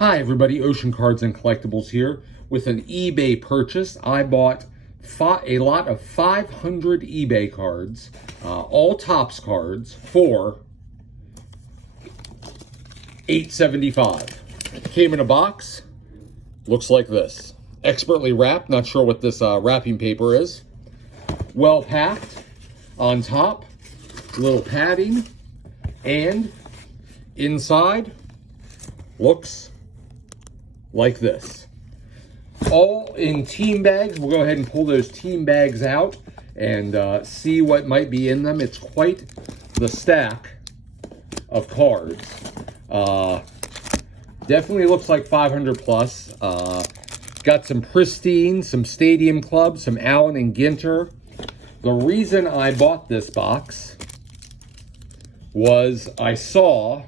Hi everybody, Ocean Cards and Collectibles here with an eBay purchase. I bought a lot of 500 eBay cards, all Topps cards for $8.75. Came in a box, looks like this. Expertly wrapped, not sure what this wrapping paper is. Well packed on top, little padding, and inside looks like this. All in team bags. We'll go ahead and pull those team bags out and see what might be in them. It's quite the stack of cards. Definitely looks like 500 plus. Got some Pristine, some Stadium Club, some Allen and Ginter. The reason I bought this box was I saw,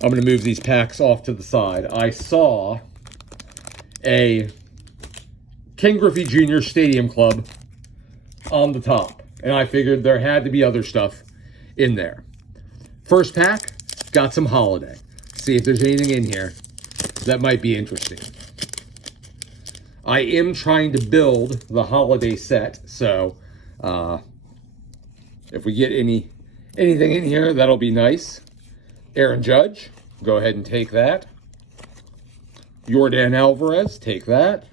I'm going to move these packs off to the side. I saw a Ken Griffey Jr. Stadium Club on the top, and I figured there had to be other stuff in there. First pack, got some Holiday. See if there's anything in here that might be interesting. I am trying to build the Holiday set, so if we get anything in here, that'll be nice. Aaron Judge, go ahead and take that. Yordan Alvarez, take that.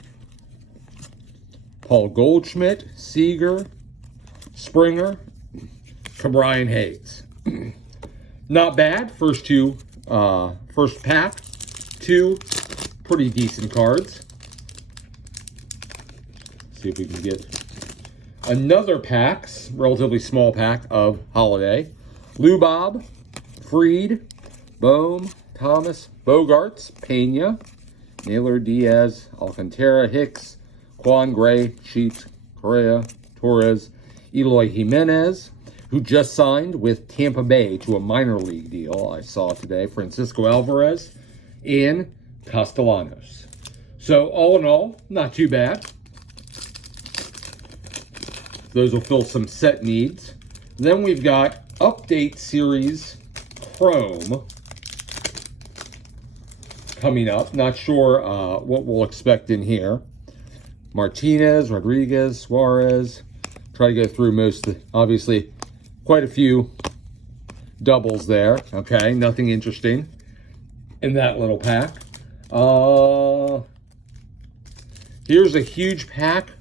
Paul Goldschmidt, Seager, Springer, Cabrian Hayes. Not bad. First pack, two pretty decent cards. See if we can get another pack, relatively small pack of Holiday. Lou Bob, Freed, Bohm, Thomas, Bogarts, Pena, Naylor, Diaz, Alcantara, Hicks, Quan, Gray, Sheets, Correa, Torres, Eloy Jimenez, who just signed with Tampa Bay to a minor league deal, I saw today, Francisco Alvarez, and Castellanos. So all in all, not too bad. Those will fill some set needs. Then we've got Update Series Chrome coming up. Not sure what we'll expect in here. Martinez, Rodriguez, Suarez. Try to go through most, obviously, quite a few doubles there. Okay, nothing interesting in that little pack. Here's a huge pack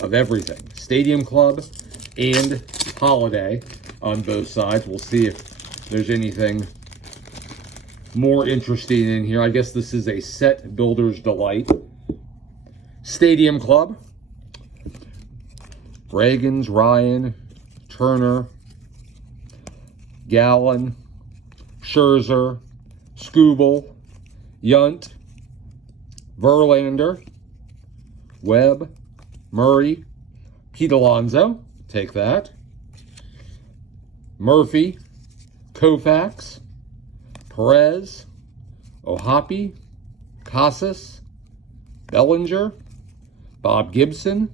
of everything. Stadium Club and Holiday on both sides. We'll see if there's anything more interesting in here. I guess this is a set builder's delight. Stadium Club. Reagans, Ryan, Turner, Gallen, Scherzer, Skubal, Yunt, Verlander, Webb, Murray, Pete Alonso, take that. Murphy, Koufax, Perez, Ohapi, Casas, Bellinger, Bob Gibson,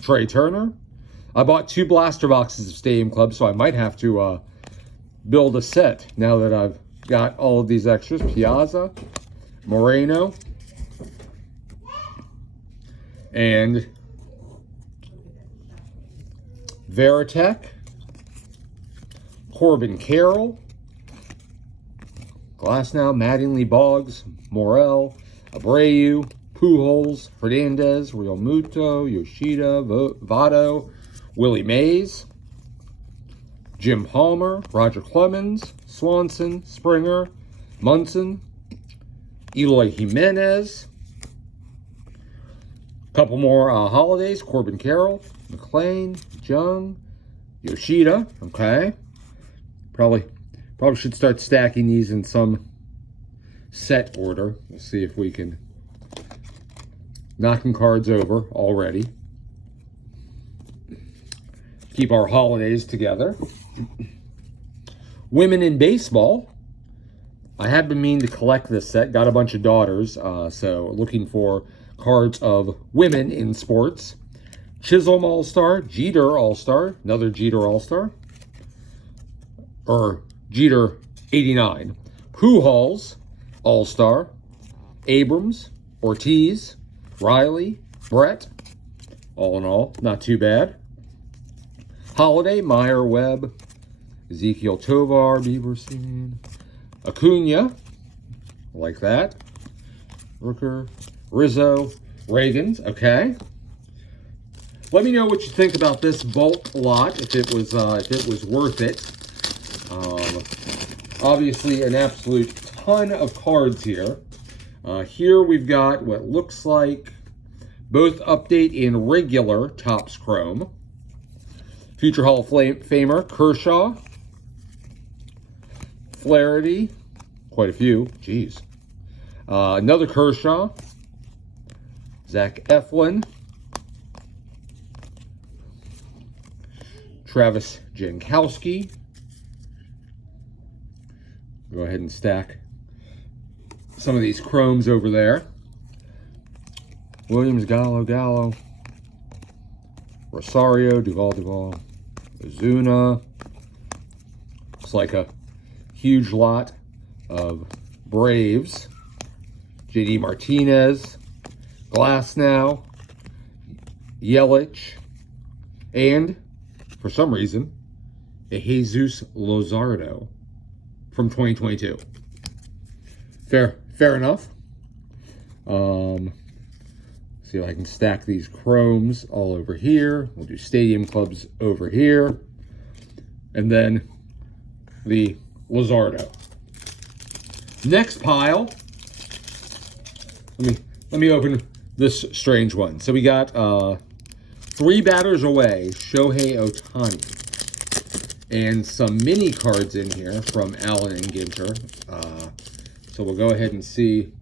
Trey Turner. I bought 2 blaster boxes of Stadium Club, so I might have to build a set now that I've got all of these extras. Piazza, Moreno, and Veritek, Corbin Carroll, Glasnow, Mattingly, Boggs, Morel, Abreu, Pujols, Hernandez, Real Muto, Yoshida, Votto, Willie Mays, Jim Palmer, Roger Clemens, Swanson, Springer, Munson, Eloy Jimenez. Couple more Holidays, Corbin Carroll, McLean, Jung, Yoshida, okay. Probably should start stacking these in some set order. We'll see if we can knocking cards over already. Keep our holidays together. Women in baseball. I had been meaning to collect this set. Got a bunch of daughters, so looking for cards of women in sports. Chisholm All-Star, Jeter All-Star, another Jeter All-Star. Or Jeter 89. Pujols, All-Star, Abrams, Ortiz, Riley, Brett. All in all, not too bad. Holiday, Meyer, Webb, Ezekiel Tovar, Bieberstein, Acuna, like that. Rooker, Rizzo, Ravens, okay. Let me know what you think about this bulk lot, if it was worth it. Obviously, an absolute ton of cards here. Here we've got what looks like both update in regular Topps Chrome. Future Hall of Famer Kershaw, Flaherty, quite a few, geez. Another Kershaw, Zach Eflin, Travis Jankowski. Go ahead and stack some of these chromes over there. Williams, Gallo, Rosario, Duvall, Ozuna. Looks like a huge lot of Braves. JD Martinez, Glasnow, Yelich, and for some reason, a Jesus Luzardo from 2022. Fair enough. See if I can stack these chromes all over here. We'll do Stadium Clubs over here. And then the Luzardo. Next pile. Let me open this strange one. So we got 3 batters away, Shohei Ohtani. And some mini cards in here from Allen and Ginter. So we'll go ahead and see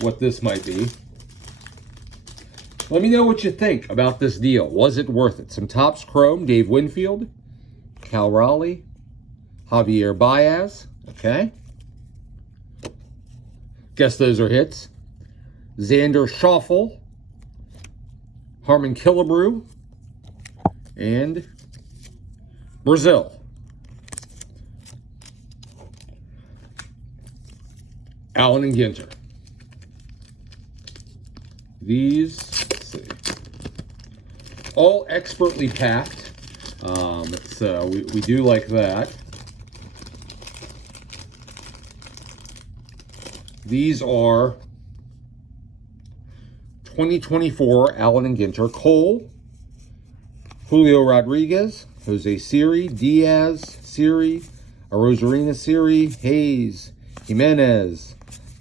what this might be. Let me know what you think about this deal. Was it worth it? Some Topps Chrome, Dave Winfield, Cal Raleigh, Javier Baez. Okay. Guess those are hits. Xander Schauffele, Harmon Killebrew, and Brazil. Allen and Ginter. These, let's see, all expertly packed. So we do like that. These are 2024 Allen and Ginter. Cole, Julio Rodriguez, Jose Siri, Diaz, Siri, Arozarena Siri, Hayes, Jimenez,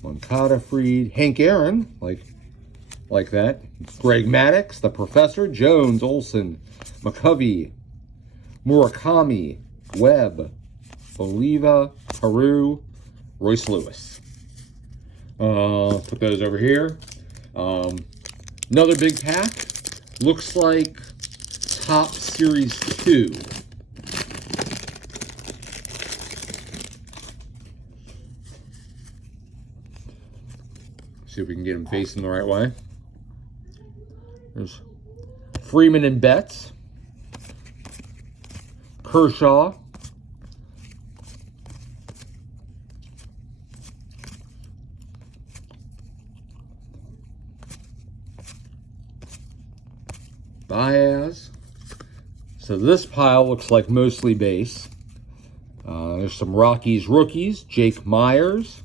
Moncada, Fried, Hank Aaron, like that. Greg Maddux, the Professor, Jones, Olson, McCovey, Murakami, Webb, Oliva, Haru, Royce Lewis. Put those over here. Another big pack. Looks like Top Series 2. See if we can get them facing the right way. There's Freeman and Betts. Kershaw. Baez. So this pile looks like mostly base. There's some Rockies rookies. Jake Myers.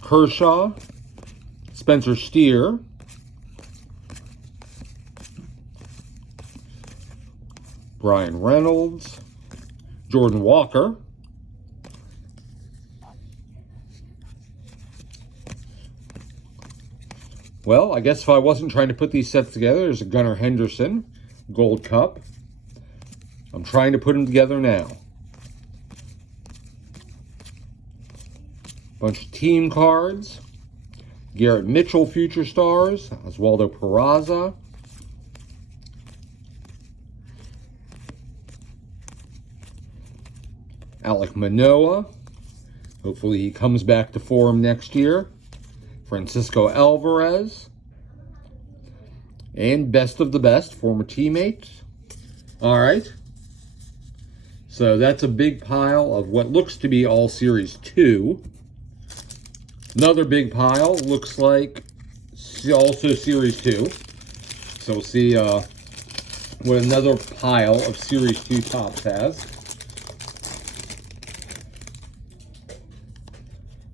Kershaw. Spencer Steer. Brian Reynolds. Jordan Walker. Well, I guess if I wasn't trying to put these sets together, there's a Gunnar Henderson Gold Cup. I'm trying to put them together now. Bunch of team cards. Garrett Mitchell Future Stars. Oswaldo Peraza. Alek Manoah. Hopefully he comes back to form next year. Francisco Alvarez. And best of the best, former teammates. All right. So that's a big pile of what looks to be all Series 2. Another big pile looks like also Series 2. So we'll see what another pile of Series 2 tops has.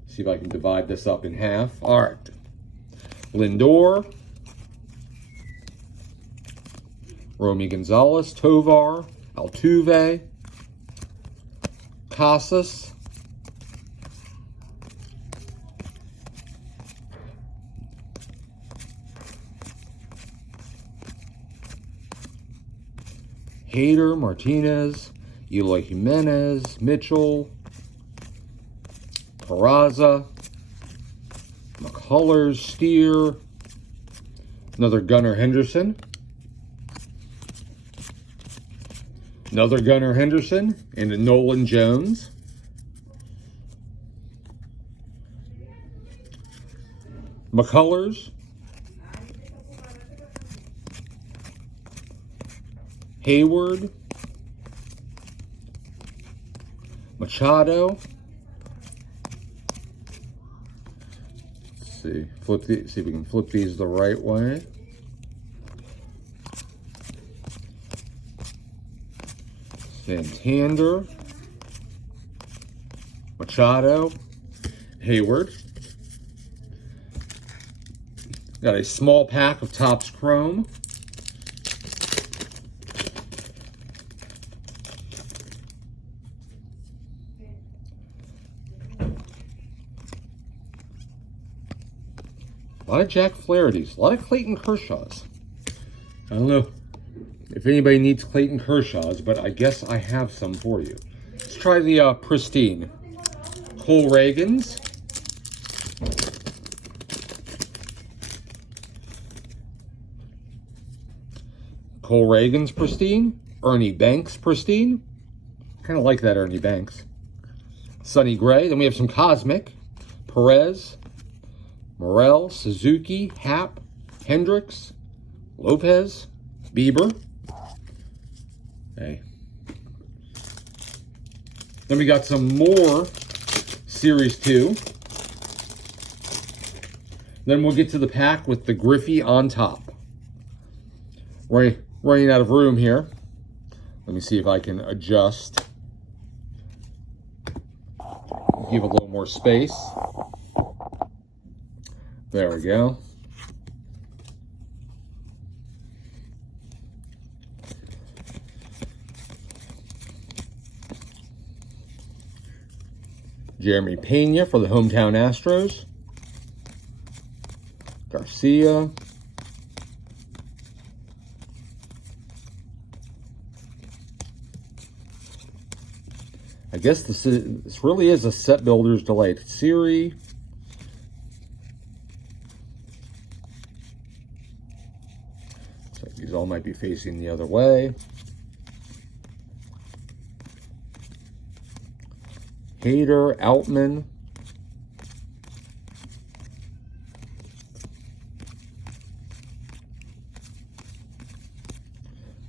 See if I can divide this up in half. All right. Lindor, Romy Gonzalez, Tovar, Altuve, Casas, Hader, Martinez, Eloy Jimenez, Mitchell, Peraza, McCullers, Steer, another Gunnar Henderson, another Gunnar Henderson, and a Nolan Jones. McCullers, Hayward, Machado. See if we can flip these the right way. Santander, Machado, Hayward. Got a small pack of Topps Chrome. A lot of Jack Flaherty's, a lot of Clayton Kershaw's. I don't know if anybody needs Clayton Kershaw's, but I guess I have some for you. Let's try the Pristine. Cole Reagans. Cole Reagans Pristine. Ernie Banks Pristine. Kind of like that Ernie Banks. Sonny Gray. Then we have some Cosmic. Perez. Morel, Suzuki, Happ, Hendricks, Lopez, Bieber. Okay. Then we got some more Series 2. Then we'll get to the pack with the Griffey on top. Running out of room here. Let me see if I can adjust. Give a little more space. There we go. Jeremy Pena for the hometown Astros. Garcia. I guess this really is a set builder's delight. Siri. These all might be facing the other way. Hader, Outman.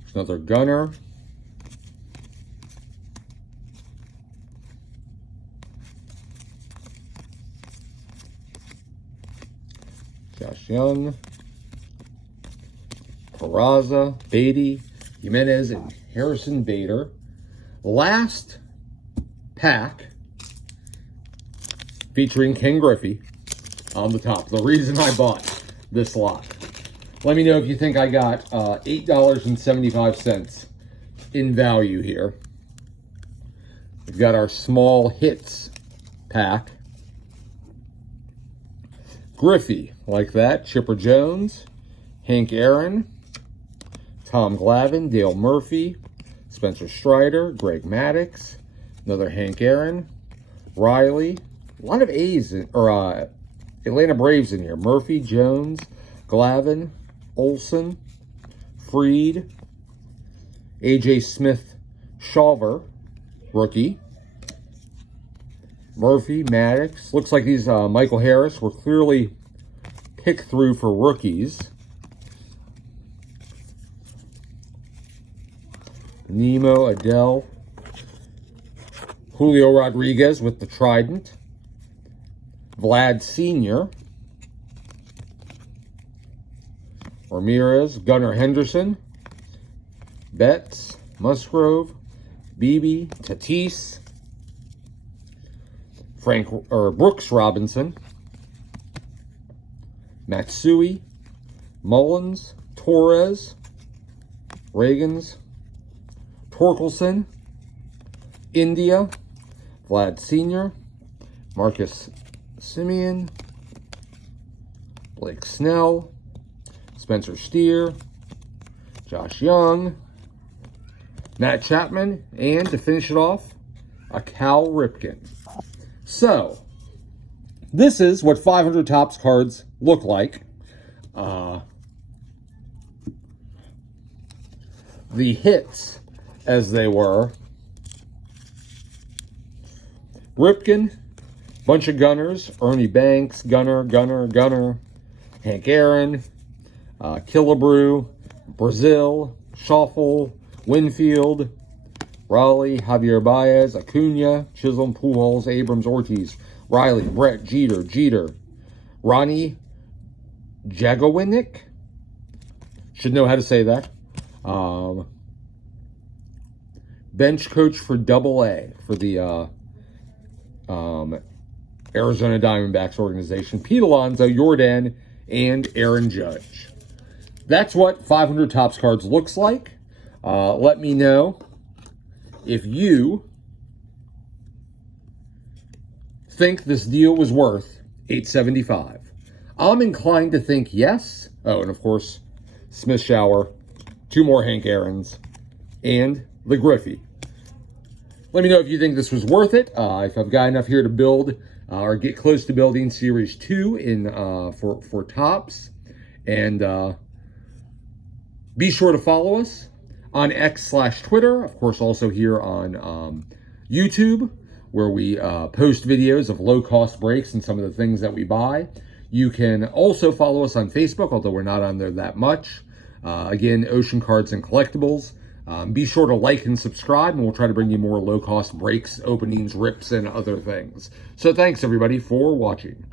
There's another Gunner. Josh Young. Peraza, Beatty, Jimenez, and Harrison Bader. Last pack featuring Ken Griffey on the top. The reason I bought this lot. Let me know if you think I got $8.75 in value here. We've got our small hits pack. Griffey, like that. Chipper Jones, Hank Aaron, Tom Glavine, Dale Murphy, Spencer Strider, Greg Maddux, another Hank Aaron, Riley, a lot of A's, or Atlanta Braves in here. Murphy, Jones, Glavine, Olson, Freed, A.J. Smith, Shawver, rookie, Murphy, Maddux. Looks like these Michael Harris were clearly picked through for rookies. Nemo, Adele, Julio Rodriguez with the Trident. Vlad Sr. Ramirez, Gunnar Henderson. Betts, Musgrove, Beebe, Tatis. Brooks Robinson. Matsui, Mullins, Torres, Reagans, Torkelson, India, Vlad Sr., Marcus Simeon, Blake Snell, Spencer Steer, Josh Young, Matt Chapman, and to finish it off, a Cal Ripken. So, this is what 500 Topps cards look like. The hits, as they were. Ripken, bunch of Gunners. Ernie Banks, Gunner. Hank Aaron, Killebrew, Brazil, Shuffle, Winfield, Raleigh, Javier Baez, Acuna, Chisholm, Pujols, Abrams, Ortiz, Riley, Brett, Jeter, Ronnie Jagowinick, should know how to say that. Bench coach for Double-A for the Arizona Diamondbacks organization. Pete Alonso, Yordan, and Aaron Judge. That's what 500 Topps cards looks like. Let me know if you think this deal was worth $875. I'm inclined to think yes. Oh, and of course, Smith Shower, 2 more Hank Aarons, and the Griffey. Let me know if you think this was worth it. If I've got enough here to build or get close to building Series 2 in for Topps. And be sure to follow us on X/Twitter. Of course, also here on YouTube, where we post videos of low-cost breaks and some of the things that we buy. You can also follow us on Facebook, although we're not on there that much. Again, Ocean Cards and Collectibles. Be sure to like and subscribe, and we'll try to bring you more low-cost breaks, openings, rips, and other things. So thanks, everybody, for watching.